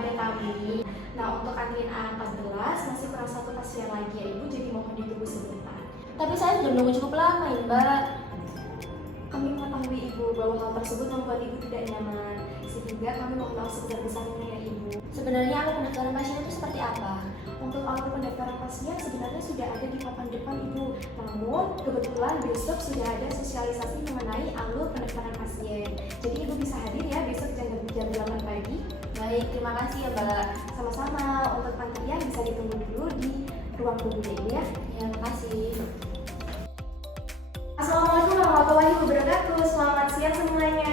kepada kami. Nah, untuk antrian A14 masih kurang satu pasien lagi ya Ibu, jadi mohon ditunggu sebentar. Tapi saya sudah menunggu cukup lama ya Mbak. Kami mengetahui Ibu bahwa hal tersebut membuat Ibu tidak nyaman, sehingga kami mohon maaf sebesar-besarnya ya Ibu. Sebenarnya alur pendaftaran pasien itu seperti apa? Untuk alur pendaftaran pasien sebenarnya sudah ada di papan depan Ibu. Namun kebetulan besok sudah ada sosialisasi mengenai alur pendaftaran pasien. Jadi Ibu bisa hadir ya besok jam 8 pagi. Baik, terima kasih ya Mbak. Sama-sama, untuk antrian bisa ditunggu dulu di ruang tunggu Ibu ya. Ya, terima kasih. Assalamualaikum warahmatullahi wabarakatuh. Selamat siang semuanya.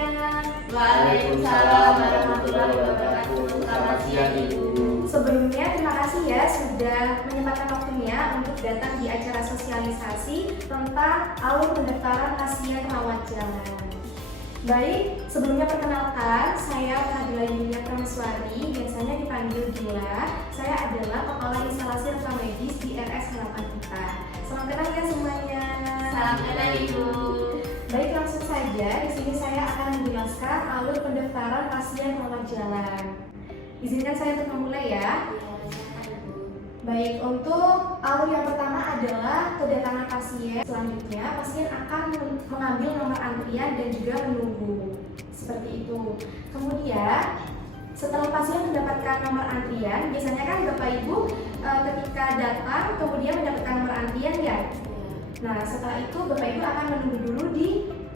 Waalaikumsalam warahmatullahi wabarakatuh. Selamat siang Ibu. Sebelumnya terima kasih ya sudah menyempatkan waktunya untuk datang di acara sosialisasi tentang alur pendaftaran pasien rawat jalan. Baik, sebelumnya perkenalkan, saya Fadila Yulia Prameswari, biasanya dipanggil Gila. Saya adalah kepala instalasi rekam medis di RS Harapan Kita. Salam kenal ya semuanya. Salam kenal Ibu. Baik, langsung saja. Di sini saya akan menjelaskan alur pendaftaran pasien rawat jalan. Izinkan saya untuk memulai ya. Baik, untuk alur yang pertama adalah kedatangan pasien. Selanjutnya, pasien akan mengambil nomor antrian dan juga menunggu. Seperti itu. Kemudian, setelah pasien mendapatkan nomor antrian, biasanya kan Bapak Ibu ketika datang kemudian mendapatkan nomor antrian ya. Nah, setelah itu Bapak Ibu akan menunggu dulu di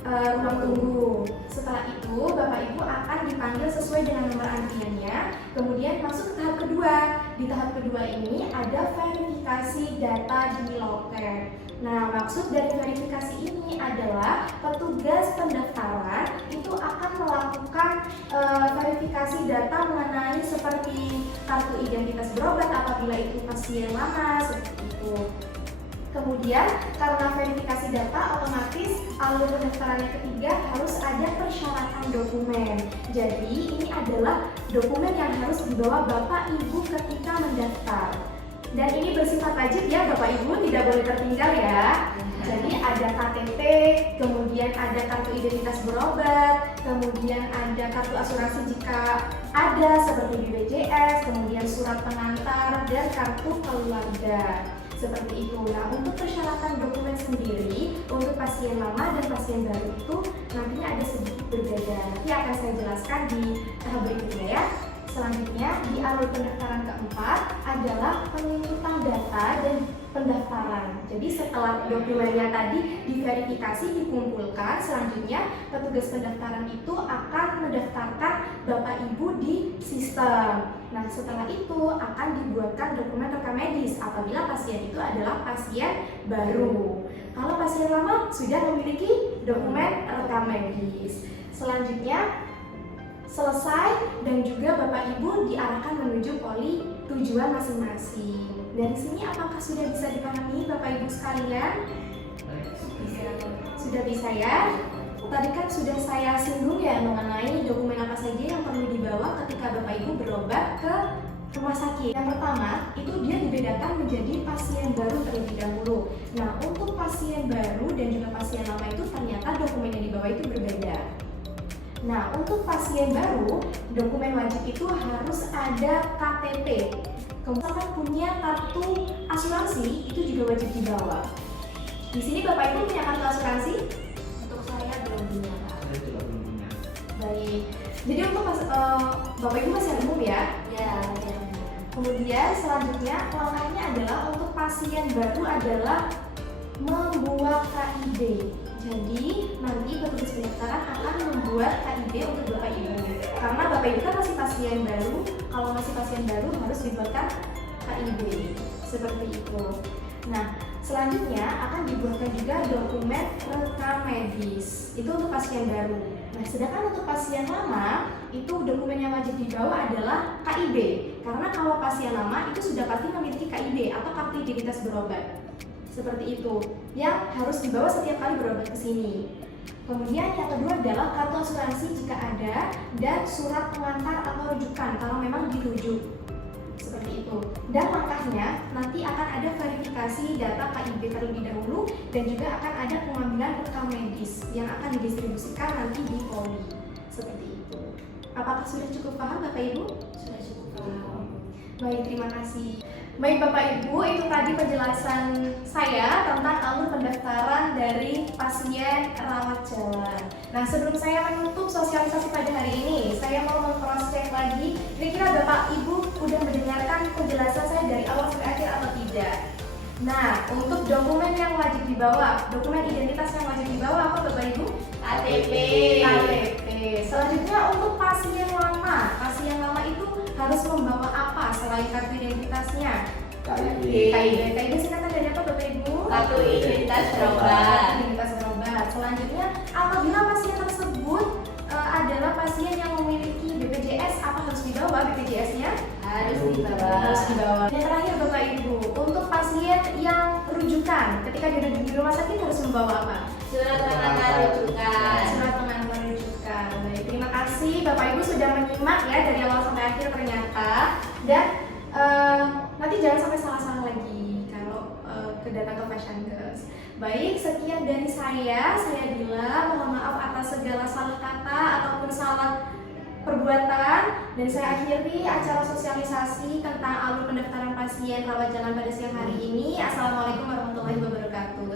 ruang tunggu. Setelah itu Bapak Ibu akan dipanggil sesuai dengan nomor antriannya. Kemudian masuk ke tahap kedua. Di tahap kedua ini ada verifikasi data di loket. Nah, maksud dari verifikasi ini adalah petugas pendaftaran itu akan melakukan verifikasi data mengenai seperti kartu identitas berobat apabila itu pasien lama seperti itu. Kemudian karena verifikasi data otomatis alur pendaftaran yang ketiga harus ada persyaratan dokumen. Jadi ini adalah dokumen yang harus dibawa Bapak Ibu ketika mendaftar. Dan ini bersifat wajib ya Bapak Ibu, tidak boleh tertinggal ya. Jadi ada KTP, kemudian ada kartu identitas berobat, kemudian ada kartu asuransi jika ada seperti BPJS, kemudian surat pengantar dan kartu keluarga. Seperti itu. Nah, untuk persyaratan dokumen sendiri untuk pasien lama dan pasien baru itu nantinya ada sedikit berbeda. Nanti akan saya jelaskan di tahap berikutnya ya. Selanjutnya di alur pendaftaran keempat adalah penginputan data dan pendaftaran. Jadi setelah dokumennya tadi diverifikasi, dikumpulkan, selanjutnya petugas pendaftaran itu akan mendaftarkan Bapak Ibu di sistem. Nah, setelah itu akan dibuatkan dokumen rekam medis apabila pasien itu adalah pasien baru. Kalau pasien lama sudah memiliki dokumen rekam medis. Selanjutnya selesai dan juga Bapak Ibu diarahkan menuju poli tujuan masing-masing. Dari sini apakah sudah bisa dipahami Bapak Ibu sekalian? Sudah bisa ya? Tadi kan sudah saya singgung ya mengenai dokumen apa saja yang perlu dibawa ketika Bapak Ibu berobat ke rumah sakit. Yang pertama, itu dia dibedakan menjadi pasien baru terlebih dahulu. Nah, untuk pasien baru dan juga pasien lama itu ternyata dokumen yang dibawa itu berbeda. Nah, untuk pasien baru, dokumen wajib itu harus ada KTP. Kemudian punya kartu asuransi itu juga wajib dibawa. Di sini Bapak Ibu punya kartu asuransi? Untuk saya belum punya Pak. Saya juga belum punya. Baik. Jadi untuk Bapak Ibu masih umum ya? Ya, ya. Kemudian selanjutnya langkahnya adalah untuk pasien baru adalah membuat KID. Jadi nanti petugas pendaftaran akan membuat KID untuk Bapak Ibu. Karena Bapak Ibu kan masih pasien baru, kalau masih pasien baru harus dibuatkan KID. Seperti itu. Nah, selanjutnya akan dibuatkan juga dokumen rekam medis. Itu untuk pasien baru. Nah, sedangkan untuk pasien lama, itu dokumen yang wajib dibawa adalah KID. Karena kalau pasien lama itu sudah pasti memiliki KID atau kartu identitas berobat. Seperti itu, yang harus dibawa setiap kali berobat ke sini. Kemudian yang kedua adalah kartu asuransi jika ada dan surat pengantar atau rujukan kalau memang dirujuk. Seperti itu. Dan langkahnya nanti akan ada verifikasi data KID terlebih dahulu dan juga akan ada pengambilan rekam medis yang akan didistribusikan nanti di poli. Seperti itu. Apakah sudah cukup paham Bapak Ibu? Sudah cukup Pak. Baik, terima kasih. Baik Bapak Ibu, itu tadi penjelasan saya tentang alur pendaftaran dari pasien rawat jalan. Nah, sebelum saya menutup sosialisasi pada hari ini, saya mau meng-cross check lagi, kira-kira Bapak Ibu udah mendengarkan penjelasan saya dari awal sampai akhir atau tidak? Nah, untuk dokumen yang wajib dibawa, dokumen identitas yang wajib dibawa apa Bapak Ibu? KTP. KTP. Selanjutnya untuk pasien lama itu harus membawa apa selain kartu identitasnya? KID singkatan dari apa Bapak Ibu? Kartu identitas berobat. Identitas berobat. Selanjutnya, apabila pasien tersebut adalah pasien yang memiliki BPJS, apa harus dibawa BPJS-nya? Harus dibawa. Harus dibawa. Yang terakhir Bapak Ibu, untuk pasien yang rujukan, ketika dia di rumah sakit harus membawa apa? Surat pengantar rujukan. Surat pengantar rujukan. Baik, terima kasih Bapak Ibu sudah menyimak ya dari awal sampai akhir ternyata. Dan nanti jangan sampai salah-salah lagi kalau datang ke Fashiankes. Baik, sekian dari saya Dila, mohon maaf atas segala salah kata ataupun salah perbuatan, dan saya akhiri acara sosialisasi tentang alur pendaftaran pasien rawat jalan pada siang hari ini. Assalamualaikum warahmatullahi wabarakatuh.